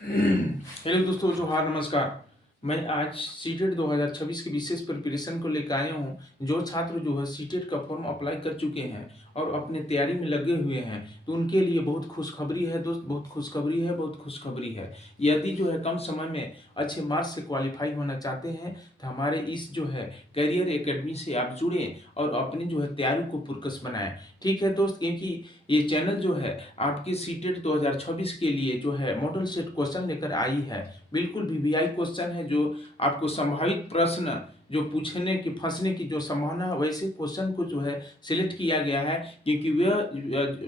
Hello दोस्तों, जोहार, नमस्कार। मैं आज सीटेट 2026 की विशेष प्रिपरेशन को लेकर आया हूँ। जो छात्र जो है सीटेट का फॉर्म अप्लाई कर चुके हैं और अपने तैयारी में लगे हुए हैं, तो उनके लिए बहुत खुशखबरी है दोस्त, बहुत खुशखबरी है, बहुत खुशखबरी है। यदि जो है कम समय में अच्छे मार्क्स से क्वालिफाई होना चाहते हैं, तो हमारे इस जो है करियर एकेडमी से आप जुड़ें और अपनी जो है तैयारी को पुरकस बनाएं। ठीक है दोस्त, क्योंकि ये चैनल जो है आपके सीटेट 2026 के लिए जो है मॉडल सेट क्वेश्चन लेकर आई है। बिल्कुल वीवीआई क्वेश्चन है, जो आपको संभावित प्रश्न जो पूछने की फंसने की जो संभावना है, वैसे क्वेश्चन को जो है सिलेक्ट किया गया है। क्योंकि वह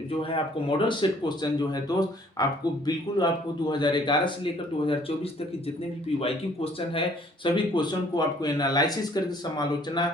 जो है आपको मॉडल सेट क्वेश्चन जो है दोस्त, आपको बिल्कुल आपको 2011 से लेकर 2024 तक के जितने भी पीवाईक्यू क्वेश्चन है, सभी क्वेश्चन को आपको एनालिसिस करके समालोचना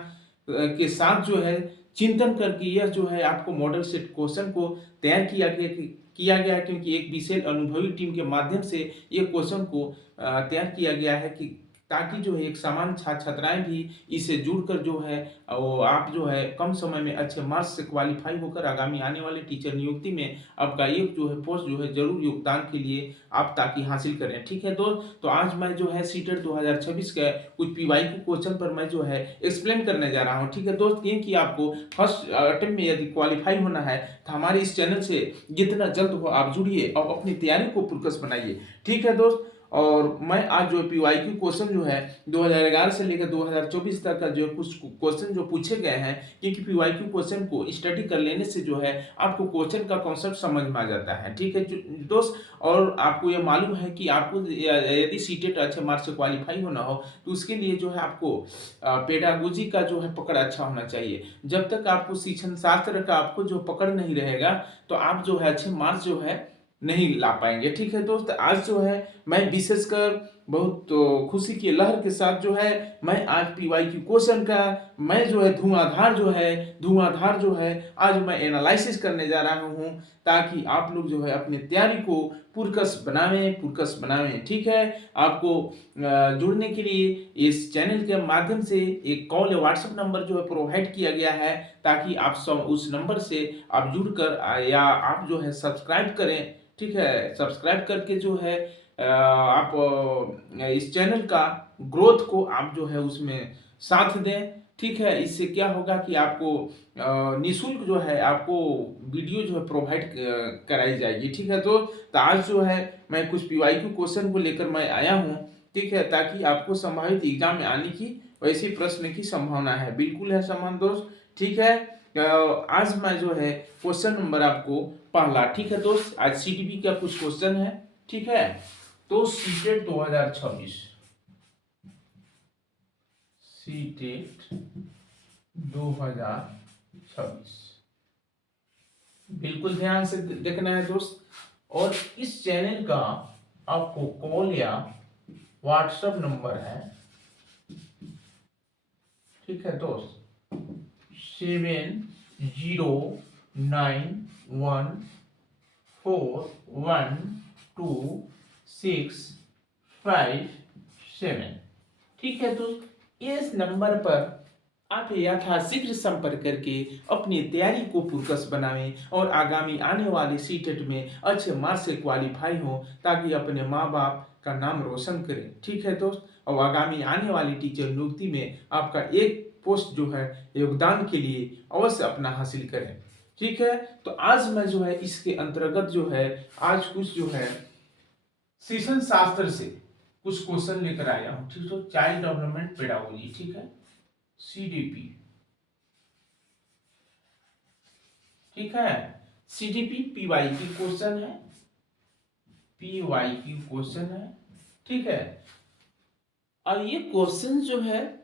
के साथ जो है चिंतन करके यह जो है आपको मॉडल सेट क्वेश्चन को तैयार किया गया है। क्योंकि एक विशेष अनुभवी टीम के माध्यम से ये क्वेश्चन को तैयार किया गया है कि ताकि जो है एक सामान्य छात्र छात्राएं भी इसे जुड़कर जो है वो आप जो है कम समय में अच्छे मार्क्स से क्वालिफाई होकर आगामी आने वाले टीचर नियुक्ति में आपका एक जो है पोस्ट जो है जरूर योगदान के लिए आप ताकि हासिल करें। ठीक है दोस्त, तो आज मैं जो है सीटेट 2026 का कुछ पीवाईक्यू क्वेश्चन पर मैं जो है एक्सप्लेन करने जा रहा हूँ। ठीक है दोस्त, क्योंकि आपको फर्स्ट अटेम्प्ट में यदि क्वालिफाई होना है तो हमारे इस चैनल से जितना जल्द हो आप जुड़िए और अपनी तैयारी को पुरकस बनाइए। ठीक है दोस्त, और मैं आज जो पीवाईक्यू क्वेश्चन जो है 2011 से लेकर 2024 तक का जो कुछ क्वेश्चन जो पूछे गए हैं, क्योंकि पीवाईक्यू क्वेश्चन को स्टडी कर लेने से जो है आपको क्वेश्चन का कॉन्सेप्ट समझ में आ जाता है। ठीक है दोस्त, और आपको ये मालूम है कि आपको यदि सीटेट अच्छे मार्क्स से क्वालिफाई होना हो तो उसके लिए जो है आपको पेडागोजी का जो है पकड़ अच्छा होना चाहिए। जब तक आपको शिक्षण शास्त्र का आपको जो पकड़ नहीं रहेगा, तो आप जो है अच्छे मार्क्स जो है नहीं ला पाएंगे। ठीक है दोस्त, आज जो है मैं विशेषकर बहुत खुशी की लहर के साथ जो है मैं आज पीवाईक्यू क्वेश्चन का मैं जो है धुआंधार जो है आज मैं एनालिसिस करने जा रहा हूँ, ताकि आप लोग जो है अपनी तैयारी को पुरकस बनावें। ठीक है, आपको जुड़ने के लिए इस चैनल के माध्यम से एक कॉल या व्हाट्सएप नंबर जो है प्रोवाइड किया गया है, ताकि आप सब उस नंबर से आप जुड़कर या आप जो है सब्सक्राइब करें। ठीक है, सब्सक्राइब करके जो है आप इस चैनल का ग्रोथ को आप जो है उसमें साथ दें। ठीक है, इससे क्या होगा कि आपको निःशुल्क जो है आपको वीडियो जो है प्रोवाइड कराई जाएगी। ठीक है, तो आज जो है मैं कुछ पीवाईक्यू क्वेश्चन को लेकर मैं आया हूँ। ठीक है, ताकि आपको संभावित एग्जाम में आने की वैसी प्रश्न की संभावना है, बिल्कुल है समान दोस्त। ठीक है, आज मैं जो है क्वेश्चन नंबर आपको पहला, ठीक है दोस्त, आज सीटीपी का कुछ क्वेश्चन है। ठीक है, तो सीटेट 2026 सीटेट 2026 बिल्कुल ध्यान से देखना है दोस्त। और इस चैनल का आपको कॉल या व्हाट्सएप नंबर है, ठीक है दोस्त, 7091412657। ठीक है दोस्त, इस नंबर पर आप यथाशीघ्र संपर्क करके अपनी तैयारी को पुरकस बनाएं और आगामी आने वाले सीटेट में अच्छे मार्क्स से क्वालिफाई हो, ताकि अपने माँ बाप का नाम रोशन करें। ठीक है दोस्त, और आगामी आने वाली टीचर नियुक्ति में आपका एक पोस्ट जो है योगदान के लिए अवश्य अपना हासिल करें। ठीक है, तो आज मैं जो है इसके अंतर्गत जो है आज कुछ जो है शिक्षण शास्त्र से कुछ क्वेश्चन लेकर आया हूँ। ठीक, तो चाइल्ड डेवलपमेंट पेडागोजी, ठीक है, सीडीपी। ठीक है, सीडीपी पीवाईक्यू क्वेश्चन है, पीवाईक्यू क्वेश्चन है। ठीक है, और ये क्वेश्चन जो है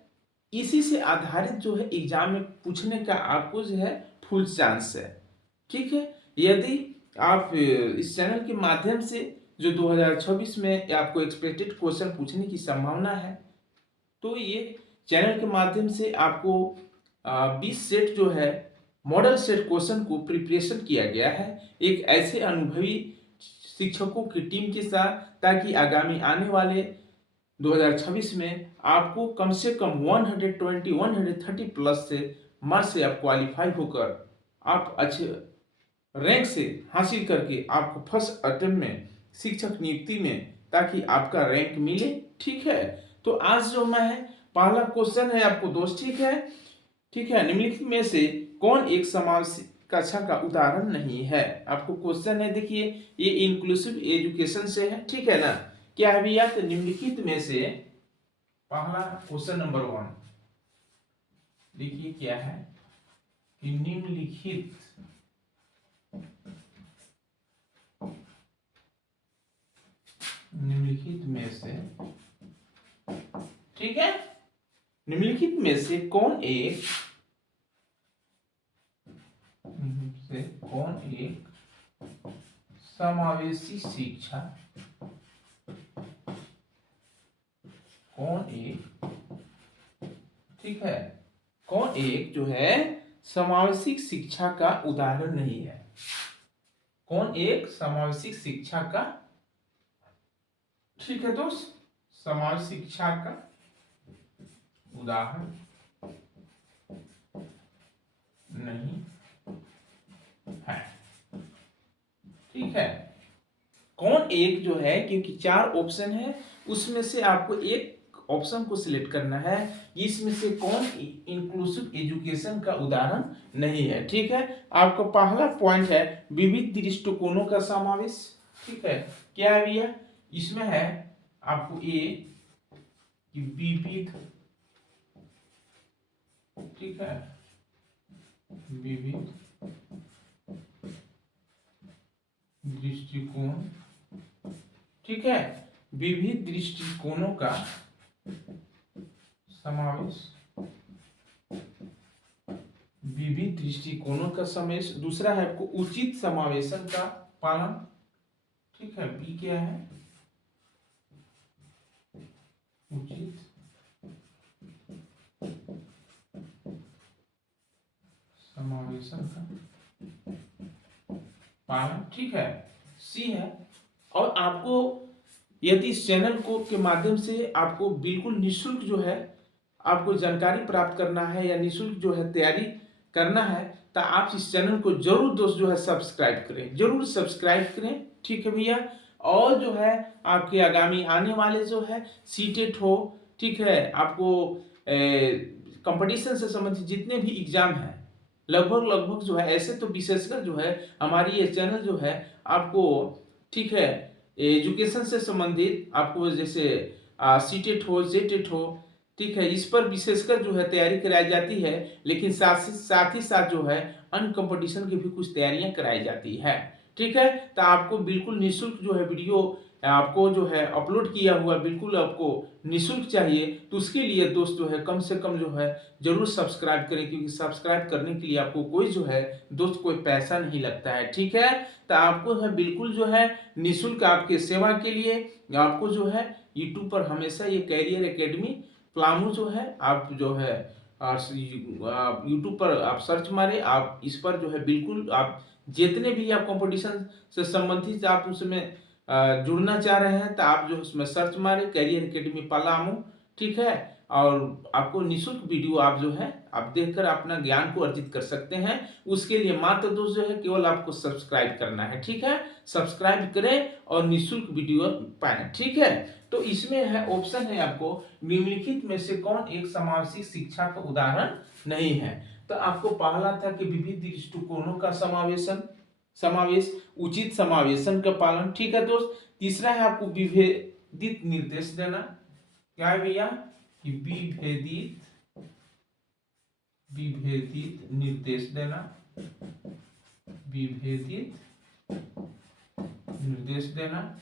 इसी से आधारित जो है एग्जाम में पूछने का आपको जो है फुल चांस है। ठीक है, यदि आप इस चैनल के माध्यम से जो 2026 में आपको एक्सपेक्टेड क्वेश्चन पूछने की संभावना है, तो ये चैनल के माध्यम से आपको 20 सेट जो है मॉडल सेट क्वेश्चन को प्रिपरेशन किया गया है एक ऐसे अनुभवी शिक्षकों की टीम के साथ, ताकि आगामी आने वाले 2026 में आपको कम से कम 120-130 प्लस से मार्क्स से आप क्वालिफाई होकर आप अच्छे रैंक से हासिल करके आपको फर्स्ट अटेम्प्ट में शिक्षक नियुक्ति में ताकि आपका रैंक मिले। ठीक है, तो आज जो मैं है पहला क्वेश्चन है आपको दोस्त, ठीक है। ठीक है, निम्नलिखित में से कौन एक समावेशी कक्षा का उदाहरण नहीं है। आपको क्वेश्चन है, देखिए ये इंक्लूसिव एजुकेशन से है, ठीक है ना। क्या है भैया, तो निम्नलिखित में से पहला क्वेश्चन नंबर 1 देखिए क्या है कि निम्नलिखित में से, ठीक है, निम्नलिखित में से कौन एक समावेशी शिक्षा, ठीक है, कौन एक जो है समावेशी शिक्षा का उदाहरण नहीं है। कौन एक समावेशी शिक्षा का, ठीक है दोस्त, समाज शिक्षा का उदाहरण नहीं है। ठीक है, कौन एक जो है, क्योंकि 4 ऑप्शन है, उसमें से आपको एक ऑप्शन को सिलेक्ट करना है, इसमें से कौन इंक्लूसिव एजुकेशन का उदाहरण नहीं है। ठीक है, आपका पहला पॉइंट है विविध दृष्टिकोणों का समावेश। ठीक है, क्या है भैया, इसमें है आपको ए कि विविध, ठीक है, विविध दृष्टिकोण, ठीक है, विविध दृष्टिकोणों का समावेश, विविध दृष्टिकोणों का समावेश। दूसरा है आपको उचित समावेशन का पालन। ठीक है, बी क्या है, उचित समावेशन का पालन। ठीक है, सी है। और आपको यदि इस चैनल को के माध्यम से आपको बिल्कुल निःशुल्क जो है आपको जानकारी प्राप्त करना है या निःशुल्क जो है तैयारी करना है, तो आप इस चैनल को जरूर दोस्त जो है सब्सक्राइब करें, जरूर सब्सक्राइब करें। ठीक है भैया, और जो है आपके आगामी आने वाले जो है सीटेट हो, ठीक है, आपको कंपटीशन से संबंधित जितने भी एग्जाम हैं, लगभग जो है, ऐसे तो विशेषकर जो है हमारी ये चैनल जो है आपको, ठीक है, एजुकेशन से संबंधित आपको जैसे सीटेट हो, जेटेट हो, ठीक है, इस पर विशेषकर जो है तैयारी कराई जाती है, लेकिन साथ ही साथ जो है अन्य कंपटीशन की भी कुछ तैयारियां कराई जाती है। ठीक है, तो आपको बिल्कुल निःशुल्क जो है वीडियो आपको जो है अपलोड किया हुआ बिल्कुल आपको निःशुल्क चाहिए, तो उसके लिए दोस्त जो है कम से कम जो है जरूर सब्सक्राइब करें, क्योंकि सब्सक्राइब करने के लिए आपको कोई जो है दोस्त कोई पैसा नहीं लगता है। ठीक है, तो आपको है बिल्कुल जो है निःशुल्क आपके सेवा के लिए आपको जो है यूट्यूब पर हमेशा ये कैरियर एकेडमी प्लामू जो है आप जो है यूट्यूब पर आप सर्च मारे, आप इस पर जो है बिल्कुल आप जितने भी आप कंपटीशन से संबंधित आप उसमें जुड़ना चाह रहे हैं, तो आप जो उसमें सर्च मारे कैरियर एकेडमी पलामू। ठीक है, और आपको निःशुल्क वीडियो आप जो है आप देखकर अपना ज्ञान को अर्जित कर सकते हैं। उसके लिए मात्र दोस्त जो है केवल आपको सब्सक्राइब करना है। ठीक है, सब्सक्राइब करें और निःशुल्क वीडियो पाएं। ठीक है, तो इसमें है ऑप्शन है आपको निम्नलिखित में से कौन एक समावेशी शिक्षा का उदाहरण नहीं है। तो आपको पहला था कि विविध दृष्टिकोणों का समावेश, उचित समावेशन का पालन। ठीक है दोस्त, तीसरा है आपको विभेदित निर्देश देना। क्या है भैया, कि विभेदित निर्देश देना, विभेदित निर्देश देना।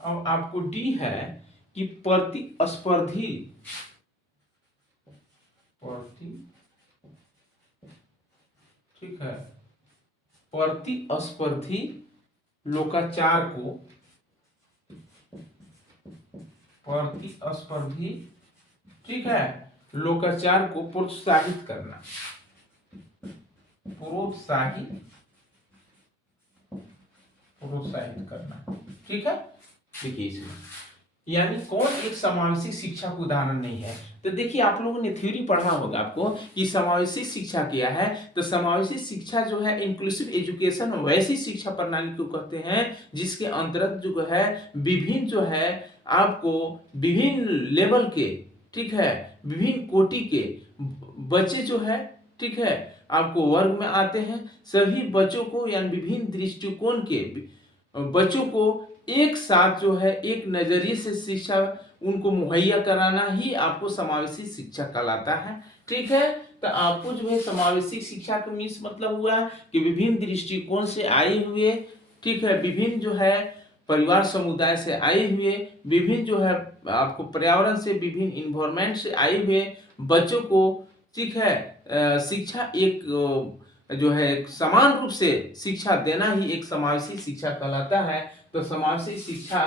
और आपको डी है कि प्रतिस्पर्धी, ठीक है, प्रतिस्पर्धी लोकाचार को, ठीक है, लोकाचार को प्रोत्साहित करना, प्रोत्साहित करना। ठीक है, देखिए इसमें यानी कौन एक समावेशी शिक्षा का उदाहरण नहीं है। तो देखिए आप लोगों ने थ्योरी पढ़ा होगा आपको कि समावेशी शिक्षा क्या है। तो समावेशी शिक्षा जो है इंक्लूसिव एजुकेशन वैसी शिक्षा प्रणाली को कहते हैं जिसके अंतर्गत जो है विभिन्न जो है आपको विभिन्न लेवल के, ठीक है, विभिन्न कोटि के बच्चे जो है, ठीक है, आपको वर्ग में आते हैं। सभी बच्चों को यानी विभिन्न दृष्टिकोण के बच्चों को एक साथ जो है एक नजरिए से शिक्षा उनको मुहैया कराना ही आपको समावेशी शिक्षा कहलाता है। ठीक है, तो आपको जो है समावेशी शिक्षा का मीन्स मतलब हुआ कि विभिन्न दृष्टिकोण से आए हुए, ठीक है, विभिन्न जो है परिवार समुदाय से आए हुए, विभिन्न जो है आपको पर्यावरण से विभिन्न इन्वायरमेंट से आए हुए बच्चों को, ठीक है, शिक्षा एक जो है समान रूप से शिक्षा देना ही एक समावेशी शिक्षा कहलाता है। तो समावेशी शिक्षा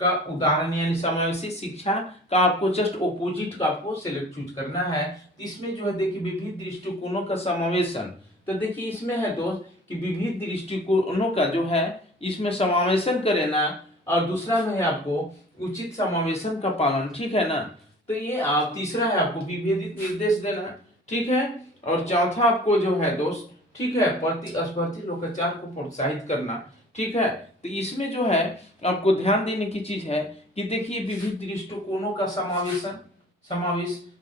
का उदाहरण यानी समावेशी शिक्षा का आपको जस्ट ओपोजिट का आपको सिलेक्ट चूज करना है। इसमें जो है देखिए विविध दृष्टिकोणों का समावेशन। तो देखिए इसमें है दोस्त कि विविध दृष्टिकोणों का जो है इसमें समावेशन करे ना, और दूसरा में है आपको उचित समावेशन का पालन, ठीक है ना। तो ये आप तीसरा है आपको विभेदित निर्देश देना, ठीक है। और चौथा आपको जो है दोस्त, ठीक है, प्रतिस्पर्धी लोकाचार को प्रोत्साहित करना, ठीक है। तो इसमें जो है आपको ध्यान देने की चीज है कि देखिए विविध दृष्टिकोणों का समावेश,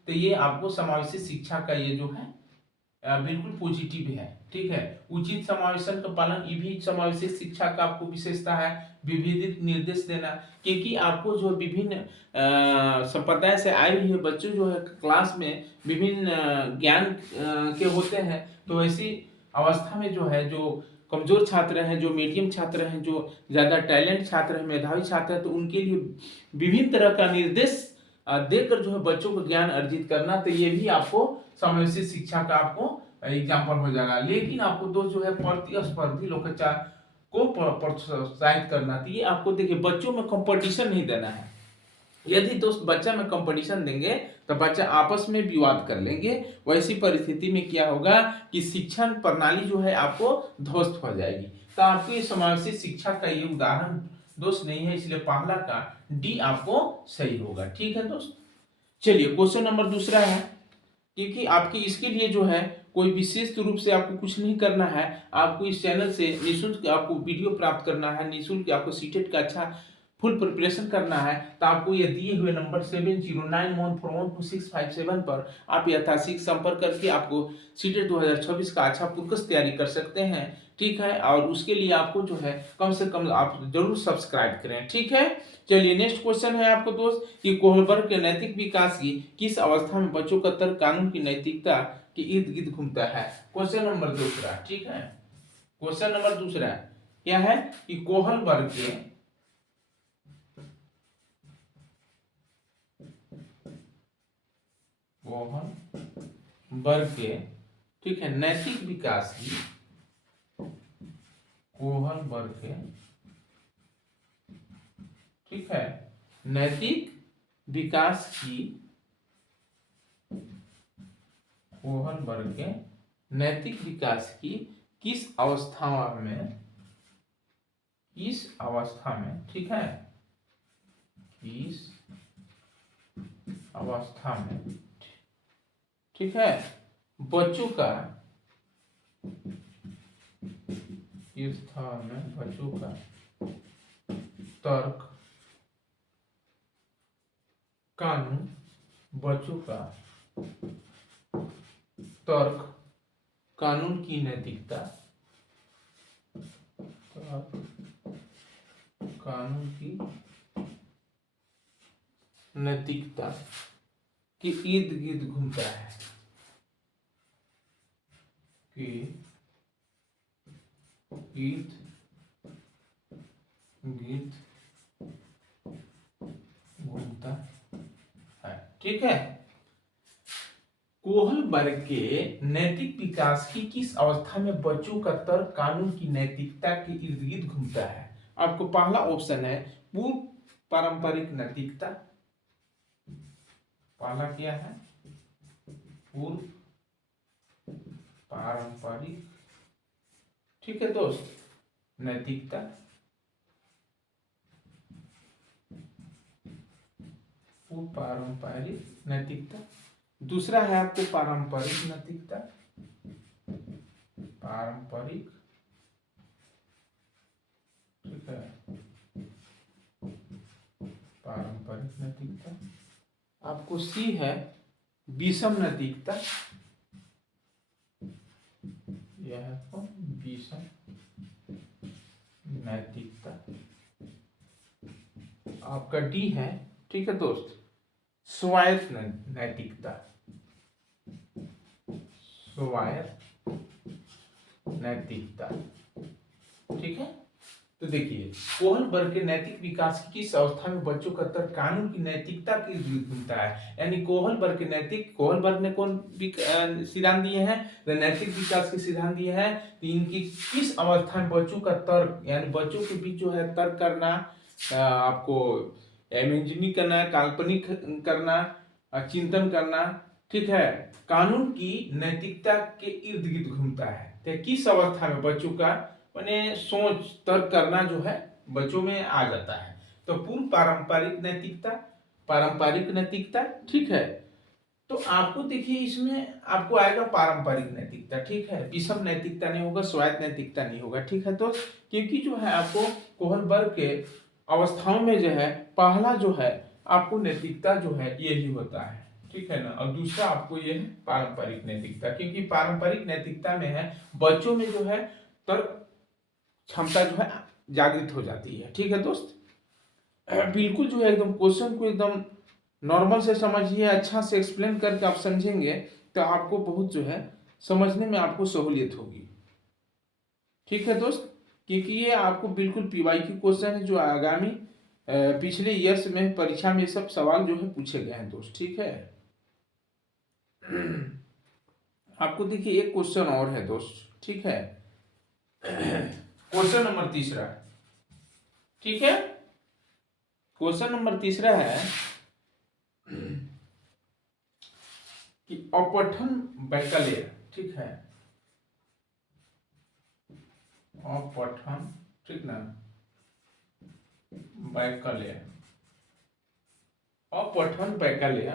तो ये आपको समावेशी शिक्षा का ये जो है बिल्कुल पॉजिटिव है, ठीक है। उचित समावेशन का पालन ये भी समावेशी शिक्षा का आपको विशेषता है। विविधित निर्देश देना, क्योंकि आपको जो विभिन्न संप्रदाय से आए हुए बच्चे जो है क्लास में विभिन्न ज्ञान के होते हैं। तो ऐसी अवस्था में जो है जो कमजोर छात्र हैं, जो मीडियम छात्र हैं, जो ज्यादा टैलेंट छात्र हैं, मेधावी छात्र हैं, तो उनके लिए विभिन्न तरह का निर्देश देकर जो है बच्चों को ज्ञान अर्जित करना, तो ये भी आपको समावेशी शिक्षा का आपको एग्जाम्पल हो जाएगा। लेकिन आपको दो जो है प्रतिस्पर्धी लोकाचार को प्रोत्साहित करना, तो ये आपको देखिए बच्चों में कंपटीशन नहीं देना है। यदि दोस्त बच्चा में कंपटीशन देंगे तो बच्चा आपस में विवाद कर लेंगे। वैसी परिस्थिति में क्या होगा कि शिक्षण प्रणाली जो है आपको ध्वस्त हो जाएगी। तो आपको ये समावेशी शिक्षा का ये उदाहरण दोस्त नहीं है, इसलिए पहला का डी आपको सही होगा। ठीक है दोस्त, चलिए क्वेश्चन नंबर दूसरा है, क्योंकि आपके इसके लिए जो है कोई विशेष रूप से आपको कुछ नहीं करना है। आपको इस चैनल से निःशुल्क आपको वीडियो प्राप्त करना है, निःशुल्क आपको सीटेट का अच्छा फुल प्रिपरेशन करना है। तो आपको ये दिए हुए नंबर 7091412657 पर आप यथाशीघ्र संपर्क करके आपको सीटेट 2026 का अच्छा पूर्वक तैयारी कर सकते हैं। ठीक है, और उसके लिए आपको जो है कम से कम आप जरूर सब्सक्राइब करें। ठीक है, चलिए नेक्स्ट क्वेश्चन है आपको दोस्त कि कोहलबर्ग के नैतिक विकास की किस अवस्था में बच्चों का तर्क कानून की नैतिकता के इर्द गिर्द घूमता है। क्वेश्चन नंबर दूसरा, ठीक है, क्वेश्चन नंबर दूसरा क्या है कि कोहलबर्ग के ठीक है नैतिक विकास की, कोहलबर्ग के, ठीक है, नैतिक विकास की, कोहलबर्ग के नैतिक विकास की किस अवस्था में, ठीक है, किस अवस्था में, ठीक है, बच्चों का तर्क कानून, बच्चों का तर्क कानून की नैतिकता, कानून की नैतिकता के इर्द गिर्द घूमता है, कि इर्द गिर्द घूमता है। ठीक है, कोहलबर्ग के नैतिक विकास की किस अवस्था में बच्चों का तर्क कानून की नैतिकता के इर्द गिर्द घूमता है। आपको पहला ऑप्शन है पूर्व पारंपरिक नैतिकता, पहला क्या है पूर्व पारंपरिक, ठीक है दोस्त, नैतिकता। वो पारंपरिक नैतिकता। दूसरा है आपको पारंपरिक नैतिकता। पारंपरिक, ठीक है, पारंपरिक नैतिकता। आपको सी है विषम नैतिकता। यह है विषम नैतिकता। आपका डी है, ठीक है दोस्त, स्वायत्त नैतिकता। स्वायत्त नैतिकता, ठीक है। तो देखिए, कोहलबर्ग के नैतिक विकास की किस अवस्था में बच्चों का तर्क कानून की नैतिकता के विरुद्ध घूमता है? यानी कोहलबर्ग ने कौन सिद्धांत दिए हैं? नैतिक विकास के सिद्धांत दिए हैं। तो इनकी किस अवस्था में बच्चों का तर्क, यानी बच्चों के बीच जो है तर्क करना, आपको इमेजिनिंग करना, काल्पनिक करना, चिंतन करना, ठीक है, कानून की नैतिकता के इर्द गिर्द घूमता है। तो किस अवस्था में बच्चों का मैंने सोच तर्क करना जो है बच्चों में आ जाता है? तो पूर्व पारंपरिक नैतिकता, ठीक है। तो आपको देखिए इसमें आपको आएगा पारंपरिक नैतिकता, ठीक है, विषम नैतिकता नहीं होगा, स्वायत्त नैतिकता नहीं होगा, ठीक है। तो क्योंकि जो है आपको कोहलबर्ग के अवस्थाओं में जो है पहला जो है आपको नैतिकता जो है यही होता है, ठीक है ना। और दूसरा आपको ये है पारंपरिक नैतिकता, क्योंकि पारंपरिक नैतिकता में है बच्चों में जो है तर्क क्षमता जो है जागृत हो जाती है, ठीक है दोस्त। बिल्कुल जो है एकदम क्वेश्चन को एकदम नॉर्मल से समझिए, अच्छा से एक्सप्लेन करके आप समझेंगे तो आपको बहुत जो है समझने में आपको सहूलियत होगी, ठीक है दोस्त। क्योंकि ये आपको बिल्कुल पीवाईक्यू क्वेश्चन है जो आगामी पिछले ईयर्स में परीक्षा में ये सब सवाल जो है पूछे गए हैं दोस्त, ठीक है। आपको देखिए एक क्वेश्चन और है दोस्त, ठीक है, क्वेश्चन नंबर तीसरा, ठीक है। क्वेश्चन नंबर तीसरा है कि अपठन वैकल्य, ठीक है, अपठन, ठीक ना, वैकल्य, अपठन वैकल्य,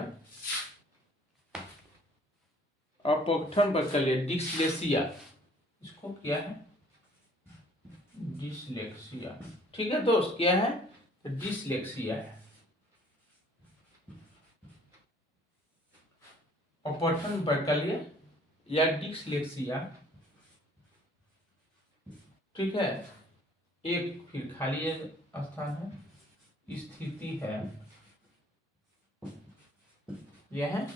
अपठन वैकल्य, डिस्लेक्सिया, इसको क्या है? डिसलेक्सिया, ठीक है दोस्त, क्या है? डिसलेक्सिया है। अपठन वैकल्य या डिसलेक्सिया, ठीक है, एक फिर खाली स्थान है, स्थिति है, यह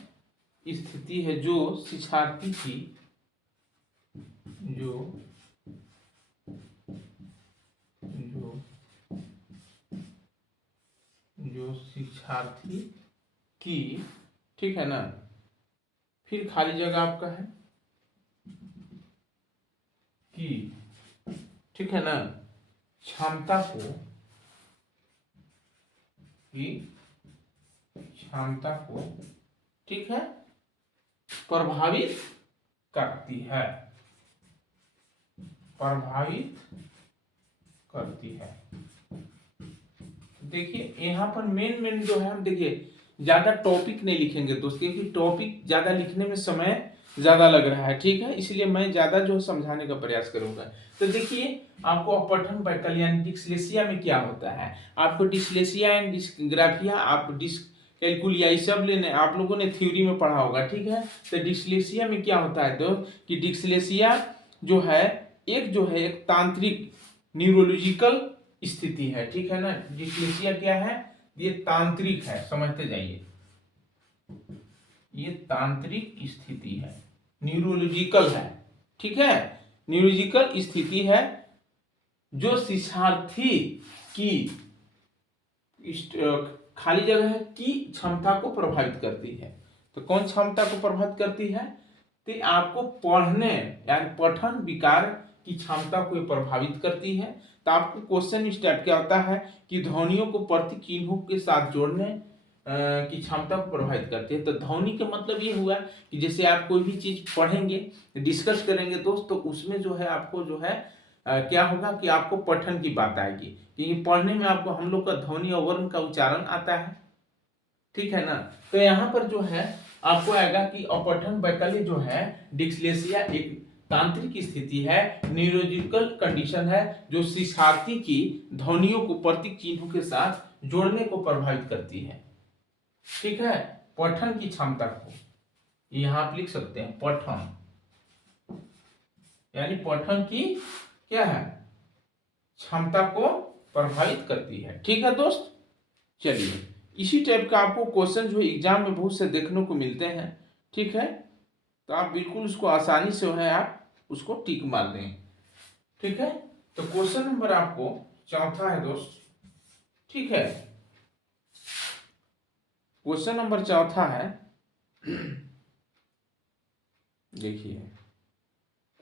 स्थिति है जो शिक्षार्थी की, जो शिक्षार्थी की, ठीक है ना, फिर खाली जगह आपका है कि, ठीक है ना, क्षमता को, ठीक है, प्रभावित करती है, देखिए यहाँ पर मेन जो है हम देखिए ज्यादा टॉपिक नहीं लिखेंगे दोस्त, क्योंकि टॉपिक ज्यादा लिखने में समय ज्यादा लग रहा है, ठीक है, इसलिए मैं ज्यादा जो समझाने का प्रयास करूंगा। तो देखिए आपको अपठन वैकल्य डिस्लेक्सिया में क्या होता है, आपको डिस्लेक्सिया एंड डिस्ग्राफिया, आप कैलकुलिया ये सब लेने आप लोगों ने थ्योरी में पढ़ा होगा, ठीक है। तो डिस्लेक्सिया में क्या होता है दोस्त कि डिस्लेक्सिया जो है एक तांत्रिक न्यूरोलॉजिकल स्थिति है, ठीक है ना। डिस्लेक्सिया क्या है? ये तांत्रिक है, समझते जाइए, ये तांत्रिक स्थिति है, न्यूरोलॉजिकल है, ठीक है, न्यूरोलॉजिकल स्थिति है जो शिक्षार्थी की खाली जगह है की क्षमता को प्रभावित करती है। तो कौन क्षमता को प्रभावित करती है? तो आपको पढ़ने यानी पठन विकार की क्षमता को प्रभावित करती है। तो आपको क्वेश्चन इस टाइप क्या होता है कि ध्वनियों को प्रतीक चिन्हों के साथ जोड़ने की क्षमता को प्रभावित करती है। तो ध्वनि का मतलब ये हुआ कि जैसे आप कोई भी चीज पढ़ेंगे, डिस्कस करेंगे दोस्त, तो उसमें जो है आपको जो है क्या होगा कि आपको पठन की बात आएगी, क्योंकि पढ़ने में आपको हम लोग का ध्वनि और वर्ण का उच्चारण आता है, ठीक है ना। तो यहाँ पर जो है आपको आएगा कि अपठन वैकल्य जो है डिस्लेक्सिया एक तांत्रिक स्थिति है, न्यूरोलॉजिकल कंडीशन है जो शिक्षार्थी की ध्वनियों को प्रतीक चिन्हों के साथ जोड़ने को प्रभावित करती है। ठीक है, पठन की क्षमता को यहाँ आप लिख सकते हैं, पठन यानी पठन की क्या है, क्षमता को प्रभावित करती है। ठीक है दोस्त, चलिए इसी टाइप का आपको क्वेश्चन जो एग्जाम में बहुत से देखने को मिलते हैं। ठीक है, तो आप बिल्कुल उसको आसानी से जो है आप उसको टिक मार दें। ठीक है, तो क्वेश्चन नंबर आपको चौथा है दोस्त। ठीक है, क्वेश्चन नंबर चौथा है, देखिए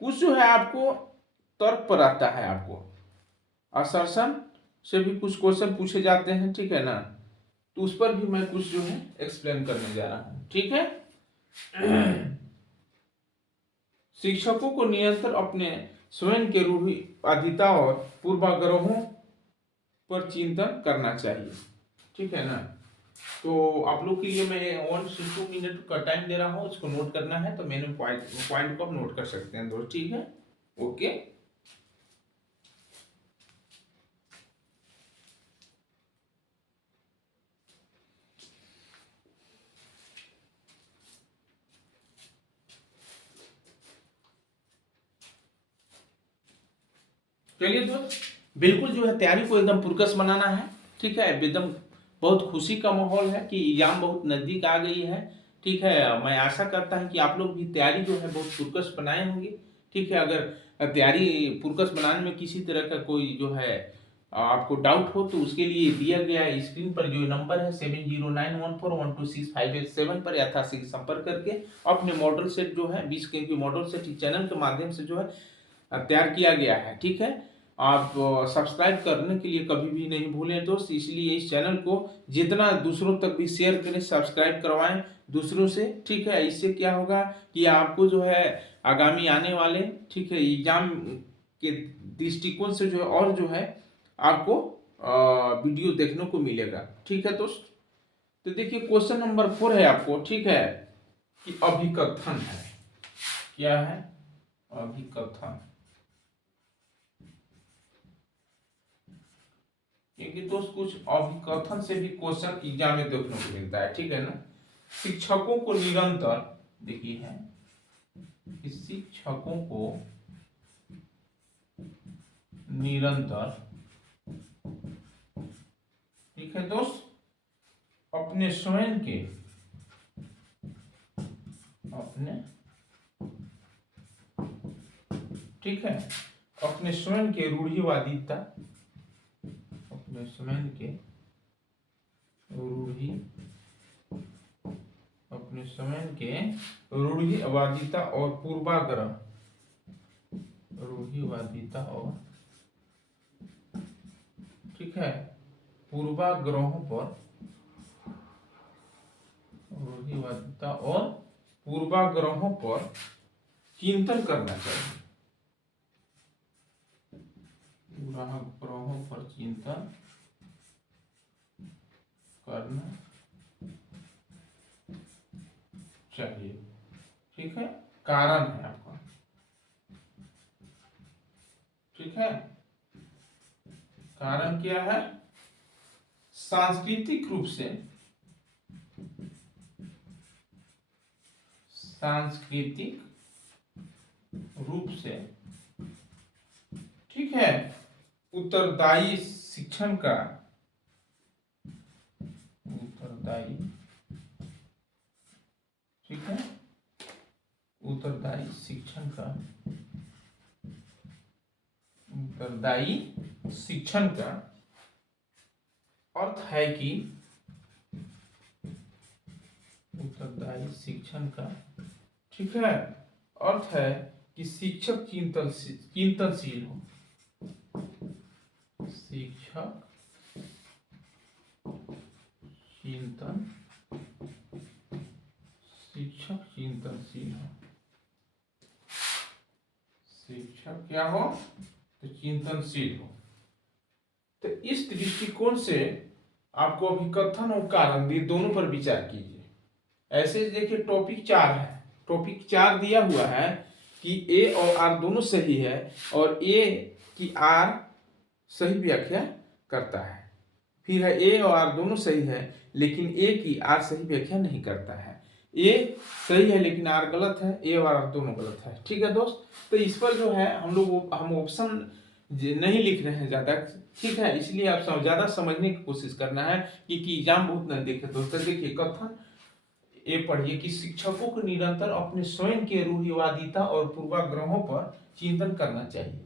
कुछ जो है आपको तर्क पर आता है, आपको असर्शन से भी कुछ क्वेश्चन पूछे जाते हैं। ठीक है ना, तो उस पर भी मैं कुछ जो है एक्सप्लेन करने जा रहा हूं। ठीक है, शिक्षकों को निरंतर अपने स्वयं के रूढ़िवादिता और पूर्वाग्रहों पर चिंतन करना चाहिए। ठीक है ना, तो आप लोग के लिए मैं 1 से 2 मिनट का टाइम दे रहा हूँ, उसको नोट करना है तो मैंने पॉइंट को आप नोट कर सकते हैं दोस्त। ठीक है, ओके। चलिए दोस्त, बिल्कुल जो है तैयारी को एकदम पुरकस बनाना है। ठीक है, एकदम बहुत खुशी का माहौल है कि एग्जाम बहुत नज़दीक आ गई है। ठीक है, मैं आशा करता हूँ कि आप लोग भी तैयारी जो है बहुत पुरकस बनाए होंगे। ठीक है, अगर तैयारी पुरकस बनाने में किसी तरह का कोई जो है आपको डाउट हो तो उसके लिए दिया गया स्क्रीन पर जो नंबर है 7091412657 पर यथाशीघ्र संपर्क करके अपने मॉडल सेट जो है 20 के मॉडल सेट चैनल के माध्यम से जो है तैयार किया गया है। ठीक है, आप सब्सक्राइब करने के लिए कभी भी नहीं भूलें दोस्त, इसलिए इस चैनल को जितना दूसरों तक भी शेयर करें, सब्सक्राइब करवाएं दूसरों से। ठीक है, इससे क्या होगा कि आपको जो है आगामी आने वाले ठीक है एग्जाम के दृष्टिकोण से जो है और जो है आपको वीडियो देखने को मिलेगा। ठीक है दोस्त, तो देखिए क्वेश्चन नंबर 4 है आपको। ठीक है, कि अभिकथन है, क्या है अभिकथन, क्योंकि दोस्त कुछ अभिकथन से भी क्वेश्चन एग्जाम में देखने को मिलता है। ठीक है ना, शिक्षकों को निरंतर, देखिए है कि शिक्षकों को निरंतर, ठीक है दोस्त, अपने स्वयं के, अपने, ठीक है, अपने स्वयं के रूढ़िवादिता, अपने स्वयं के रूढ़ी, अपने स्वयं के रूढ़िवादिता और पूर्वाग्रह, रूढ़िवादिता और ठीक है पूर्वाग्रहों पर, रूढ़िवादिता और पूर्वाग्रहों पर चिंतन करना चाहिए, पूर्वाग्रहों पर चिंतन करना चाहिए। ठीक है, कारण है आपका, ठीक है, कारण क्या है, सांस्कृतिक रूप से, सांस्कृतिक रूप से, ठीक है, उत्तरदायी शिक्षण का, उत्तरदायी, ठीक है, उत्तरदायी शिक्षण का, उत्तरदायी शिक्षण का अर्थ है कि, उत्तरदायी शिक्षण का, ठीक है, अर्थ है कि शिक्षक चिंतनशील हो, शिक्षक चिंतन, शिक्षक चिंतनशील हो, शिक्षक क्या हो तो चिंतनशील हो। तो इस दृष्टिकोण से आपको अभिकथन और कारण दिए, दोनों पर विचार कीजिए। ऐसे देखिए टॉपिक 4 है, टॉपिक 4 दिया हुआ है कि ए और आर दोनों सही है और ए की आर सही व्याख्या करता है। फिर है ए और आर दोनों सही है लेकिन ए की आर सही व्याख्या नहीं करता है। ए सही है लेकिन आर गलत है, ए और आर दोनों गलत है। ठीक है दोस्त, तो इस पर जो है हम ऑप्शन नहीं लिख रहे हैं ज़्यादा, ठीक है, इसलिए आप ज़्यादा समझने की कोशिश करना है कि एग्जाम बहुत नजदीक है दोस्तों। देखिए कथन ये पढ़िए कि शिक्षकों को निरंतर अपने स्वयं के रूढ़िवादिता और पूर्वाग्रहों पर चिंतन करना चाहिए।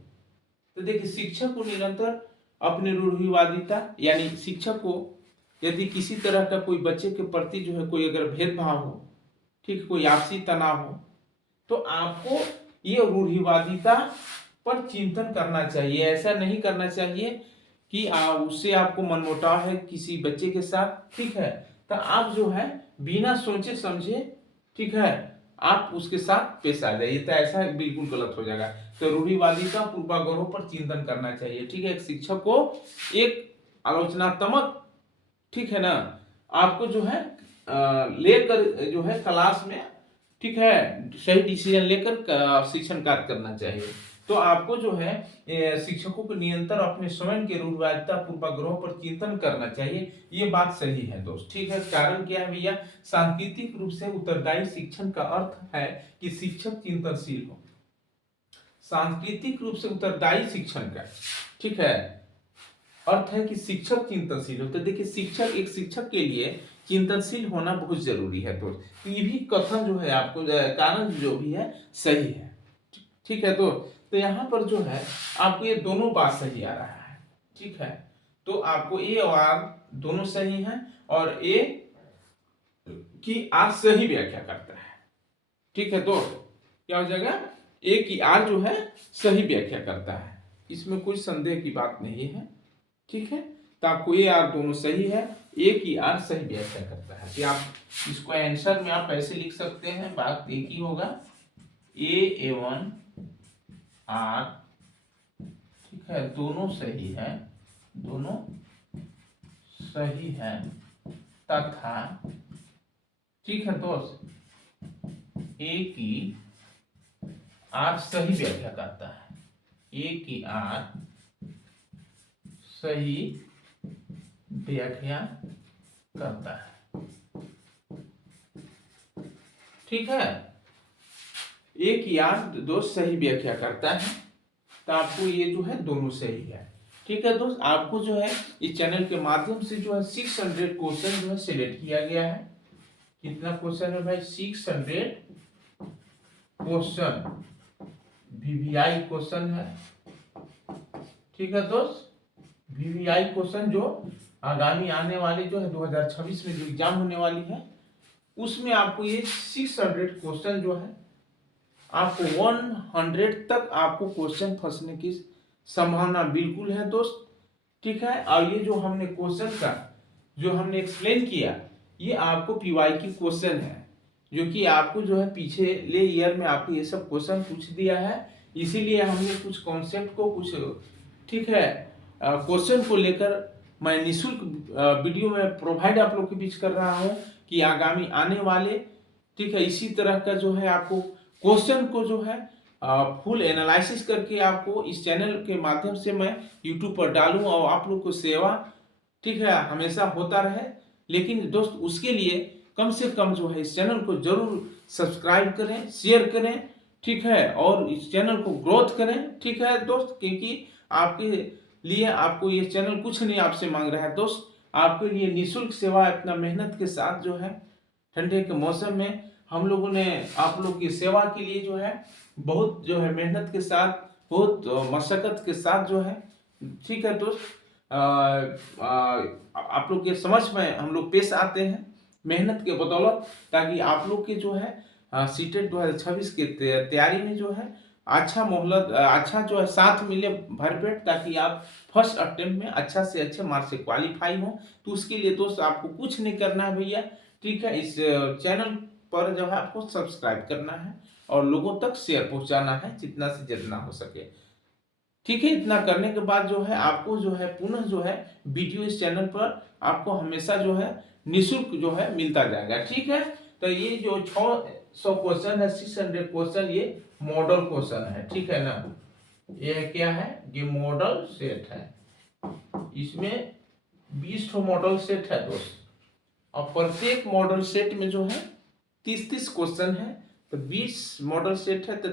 तो देखिए शिक्षक को निरंतर अपने रूढ़िवादिता, यानी शिक्षक को यदि किसी तरह का कोई बच्चे के प्रति जो है कोई अगर भेदभाव हो, ठीक, कोई आपसी तनाव हो, तो आपको ये रूढ़िवादिता पर चिंतन करना चाहिए। ऐसा नहीं करना चाहिए कि उससे आपको मनमुटाव है किसी बच्चे के साथ, ठीक है, तो आप जो है बिना सोचे समझे, ठीक है, आप उसके साथ पेश आ जाइए, तो ऐसा बिल्कुल गलत हो जाएगा। तो रूढ़िवादिता पूर्वाग्रहों पर चिंतन करना चाहिए। ठीक है, एक शिक्षक को एक आलोचनात्मक, ठीक है ना, आपको जो है लेकर जो है क्लास में, ठीक है, सही डिसीजन लेकर शिक्षण कार्य करना चाहिए। तो आपको जो है शिक्षकों को निरंतर अपने स्वयं के रूढ़िवादिता पूर्वाग्रहों पर चिंतन करना चाहिए। ये बात सही है दोस्त, ठीक है। कारण क्या है भैया, सांकेतिक रूप से उत्तरदायी शिक्षण का अर्थ है कि शिक्षक चिंतनशील हो। सांकेतिक रूप से उत्तरदायी शिक्षण का, ठीक है, अर्थ है कि शिक्षक चिंतनशील हो। तो देखिए शिक्षक, एक शिक्षक के लिए चिंतनशील होना बहुत जरूरी है दोस्त। तो ये भी कथन जो है आपको कारण जो भी है सही है, ठीक है। तो यहाँ पर जो है आपको ये दोनों बात सही आ रहा है, ठीक है। तो आपको ए और आर दोनों सही हैं और ए की आर सही व्याख्या करता है, ठीक है। तो क्या हो जाएगा, ए की आर जो है सही व्याख्या करता है, इसमें कोई संदेह की बात नहीं है, ठीक है। तो आपको ए आर दोनों सही है, ए की आर सही व्याख्या करता है। कि आप इसको आंसर में आप ऐसे लिख सकते हैं, बात एक ही होगा, ए एवं आर, ठीक है, दोनों सही है, दोनों सही है तथा, ठीक है दोस्त, ए की आर सही व्याख्या करता है, ए की आर सही व्याख्या करता है, ठीक है। एक यार दोस्त सही व्याख्या करता है, तो आपको ये जो है दोनों सही है, ठीक है दोस्त। आपको जो है इस चैनल के माध्यम से जो है 600 क्वेश्चन जो है सिलेक्ट किया गया है। कितना क्वेश्चन है भाई, 600 क्वेश्चन वीवीआई क्वेश्चन है, ठीक है दोस्त। वीवीआई क्वेश्चन जो आगामी आने वाले जो है 2026 में जो एग्जाम होने वाली है, उसमें आपको ये 600 क्वेश्चन जो है आपको 100 तक आपको क्वेश्चन फंसने की संभावना बिल्कुल है दोस्त, ठीक है। और ये जो हमने क्वेश्चन का जो हमने एक्सप्लेन किया, ये आपको पीवाई की क्वेश्चन है, जो कि आपको जो है पिछले ईयर में आपको ये सब क्वेश्चन पूछ दिया है। इसीलिए हमने कुछ कॉन्सेप्ट को कुछ, ठीक है, क्वेश्चन को लेकर मैं निःशुल्क वीडियो में प्रोवाइड आप लोग के बीच कर रहा हूँ कि आगामी आने वाले, ठीक है, इसी तरह का जो है आपको क्वेश्चन को जो है फुल एनालिसिस करके आपको इस चैनल के माध्यम से मैं यूट्यूब पर डालूं और आप लोग को सेवा, ठीक है, हमेशा होता रहे। लेकिन दोस्त उसके लिए कम से कम जो है इस चैनल को जरूर सब्सक्राइब करें, शेयर करें, ठीक है, और इस चैनल को ग्रोथ करें, ठीक है दोस्त, क्योंकि आपके लिए आपको ये चैनल कुछ नहीं आपसे मांग रहा है दोस्त, आपके लिए निःशुल्क सेवा इतना मेहनत के साथ जो है ठंडे के मौसम में हम लोगों ने आप लोग की सेवा के लिए जो है बहुत जो है मेहनत के साथ, बहुत मशक्कत के साथ जो है, ठीक है दोस्त, आप लोग के समझ में हम लोग पेश आते हैं मेहनत के बदौलत, ताकि आप लोग के जो है सीटेट 2026 की तैयारी में जो है अच्छा मोहलत, अच्छा जो है साथ मिले भरपेट, ताकि आप फर्स्ट अटेम्प्ट में अच्छा से अच्छे मार्क्स से क्वालिफाई हो। तो उसके लिए दोस्त आपको कुछ नहीं करना है भैया, ठीक है, इस चैनल पर जो है आपको सब्सक्राइब करना है और लोगों तक शेयर पहुंचाना है जितना से जितना हो सके, ठीक है, इतना करने के बाद जो है आपको जो है पुनः जो है वीडियो इस चैनल पर आपको हमेशा जो है निःशुल्क जो है मिलता जाएगा। ठीक है, तो ये जो 600 क्वेश्चन है, 600 क्वेश्चन, ये मॉडल क्वेश्चन है। ठीक है ना, ये क्या है, ये मॉडल सेट है। इसमें 20 मॉडल सेट है दोस्त, और प्रत्येक मॉडल सेट में जो है 30-30 क्वेश्चन है। तो 20 मॉडल सेट है तो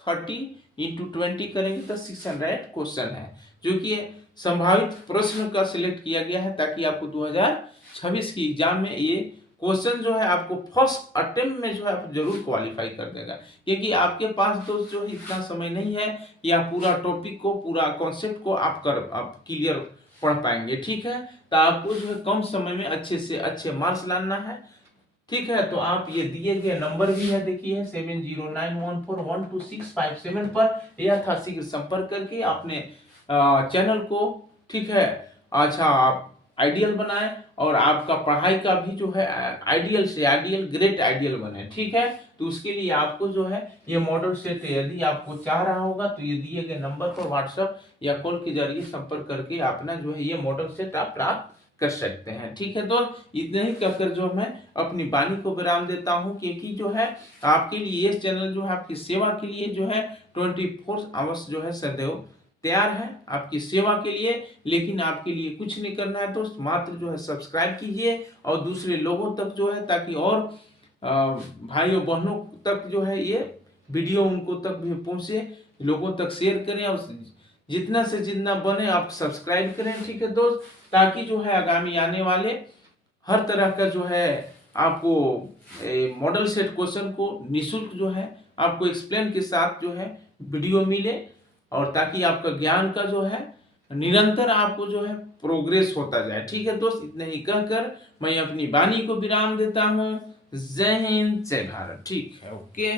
30 × 20 करेंगे तो 600 क्वेश्चन है, जो कि संभावित प्रश्न का सिलेक्ट किया गया है, ताकि आपको 2026 की एग्जाम में ये क्वेश्चन जो है आपको फर्स्ट अटेम्प्ट में जो है आप जरूर क्वालिफाई कर देगा। क्योंकि आपके पास दोस्त जो है इतना समय नहीं है कि आप पूरा टॉपिक को, पूरा कॉन्सेप्ट को आप क्लियर पढ़ पाएंगे। ठीक है, तो आपको जो है कम समय में अच्छे से अच्छे मार्क्स लाना है। ठीक है, तो आप ये दिए गए नंबर भी है, देखिए 7091412657 पर यथाशीघ्र संपर्क करके अपने चैनल को, ठीक है, अच्छा आप आइडियल बनाएं, और आपका पढ़ाई का भी जो है आइडियल से आइडियल, ग्रेट आइडियल बने। ठीक है, तो उसके लिए आपको जो है ये मॉडल सेट यदि आपको चाह रहा होगा तो ये दिए गए नंबर पर व्हाट्सएप या कॉल के जरिए संपर्क करके अपना जो है ये मॉडल सेट आप प्राप्त कर सकते हैं। ठीक है, तो इतने ही कहकर जो मैं अपनी वाणी को विराम देता हूं, क्योंकि जो है आपके लिए ये चैनल जो है आपकी सेवा के लिए जो है 24 आवर्स जो है सदैव तैयार है आपकी सेवा के लिए। लेकिन आपके लिए कुछ नहीं करना है दोस्त, मात्र जो है सब्सक्राइब कीजिए और दूसरे लोगों तक जो है, ताकि और भाइयों बहनों तक जो है ये वीडियो उनको तक भी पहुंचे, लोगों तक शेयर करें, और जितना से जितना बने आप सब्सक्राइब करें। ठीक है दोस्त, ताकि जो है आगामी आने वाले हर तरह का जो है आपको मॉडल सेट क्वेश्चन को निःशुल्क जो है आपको एक्सप्लेन के साथ जो है वीडियो मिले, और ताकि आपका ज्ञान का जो है निरंतर आपको जो है प्रोग्रेस होता जाए। ठीक है दोस्त, इतने ही कहकर मैं अपनी वाणी को विराम देता हूँ। जय हिंद, जय भारत। ठीक है, ओके।